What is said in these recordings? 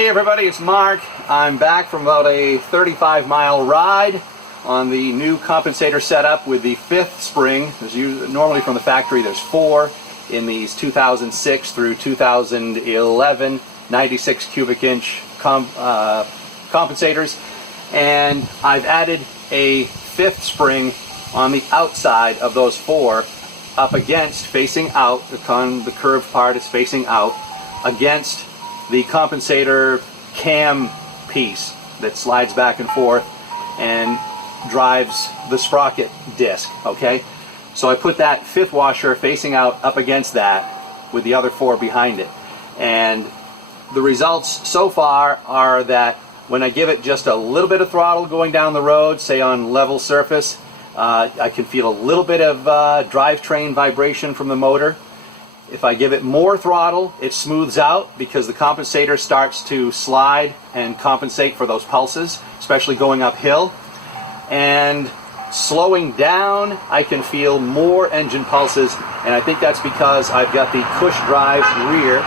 Hey everybody, it's Mark. I'm back from about a 35-mile ride on the new compensator setup with the fifth spring. Normally from the factory there's 4 in these 2006 through 2011 96 cubic inch compensators, and I've added a 5th spring on the outside of those 4 up against, facing out, the curved part is facing out against the compensator cam piece that slides back and forth and drives the sprocket disc. Okay, so I put that 5th washer facing out up against that with the other 4 behind it, and the results so far are that when I give it just a little bit of throttle going down the road, say on level surface, I can feel a little bit of drivetrain vibration from the motor. If I give it more throttle, it smooths out because the compensator starts to slide and compensate for those pulses, especially going uphill. And slowing down, I can feel more engine pulses, and I think that's because I've got the push drive rear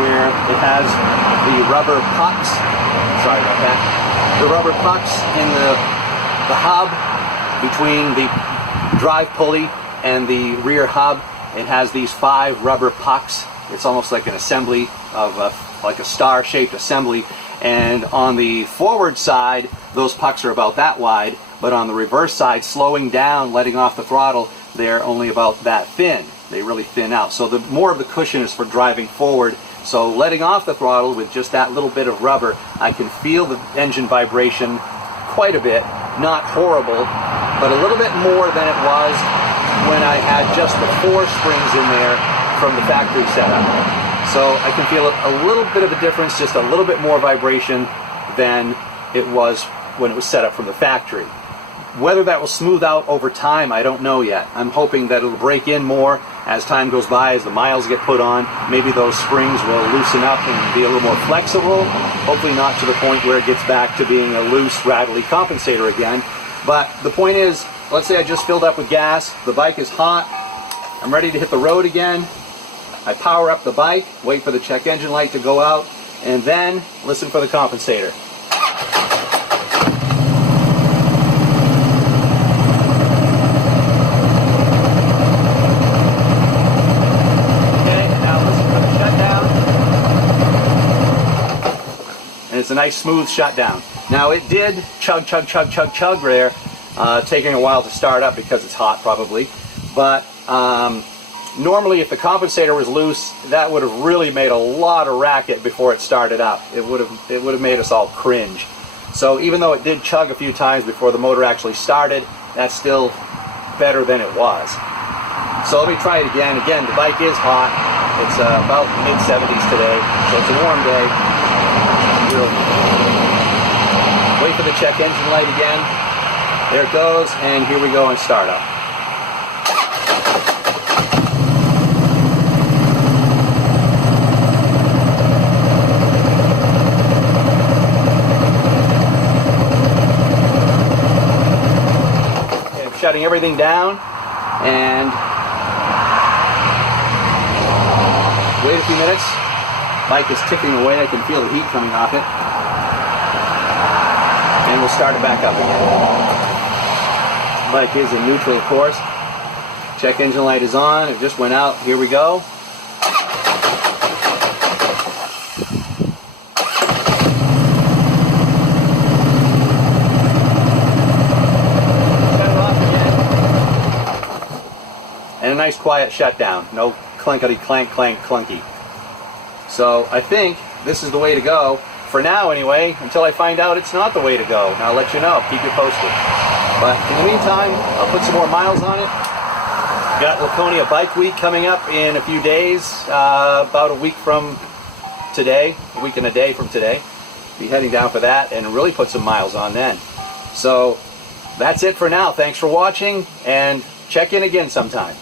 where it has the rubber pucks. Sorry about that. The rubber pucks in the hub between the drive pulley and the rear hub. It has these 5 rubber pucks. It's almost like an assembly of like a star-shaped assembly. And on the forward side, those pucks are about that wide, but on the reverse side, slowing down, letting off the throttle, they're only about that thin. They really thin out. So the more of the cushion is for driving forward. So letting off the throttle with just that little bit of rubber, I can feel the engine vibration quite a bit. Not horrible, but a little bit more than it was when I had just the 4 springs in there from the factory setup. So I can feel a little bit of a difference, just a little bit more vibration than it was when it was set up from the factory. Whether that will smooth out over time, I don't know yet. I'm hoping that it'll break in more as time goes by, as the miles get put on. Maybe those springs will loosen up and be a little more flexible. Hopefully not to the point where it gets back to being a loose, rattly compensator again. But the point is, let's say I just filled up with gas, the bike is hot, I'm ready to hit the road again. I power up the bike, wait for the check engine light to go out, and then listen for the compensator. It's a nice smooth shutdown. Now it did chug there, taking a while to start up because it's hot probably, but normally if the compensator was loose, that would have really made a lot of racket before it started up. It would have made us all cringe. So even though it did chug a few times before the motor actually started, that's still better than it was. So let me try it again. Again, the bike is hot. It's about mid-70s today, so it's a warm day. We'll wait for the check engine light again. There it goes, and here we go and start up. Okay, I'm shutting everything down and wait a few minutes. Bike is ticking away. I can feel the heat coming off it. And we'll start it back up again. Bike is in neutral, of course. Check engine light is on. It just went out. Here we go. Shut it off again. And a nice quiet shutdown. No clankety clank clank clunky. So I think this is the way to go, for now anyway, until I find out it's not the way to go. And I'll let you know, keep you posted. But in the meantime, I'll put some more miles on it. Got Laconia Bike Week coming up in a few days, about a week from today, a week and a day from today. Be heading down for that and really put some miles on then. So that's it for now. Thanks for watching, and check in again sometime.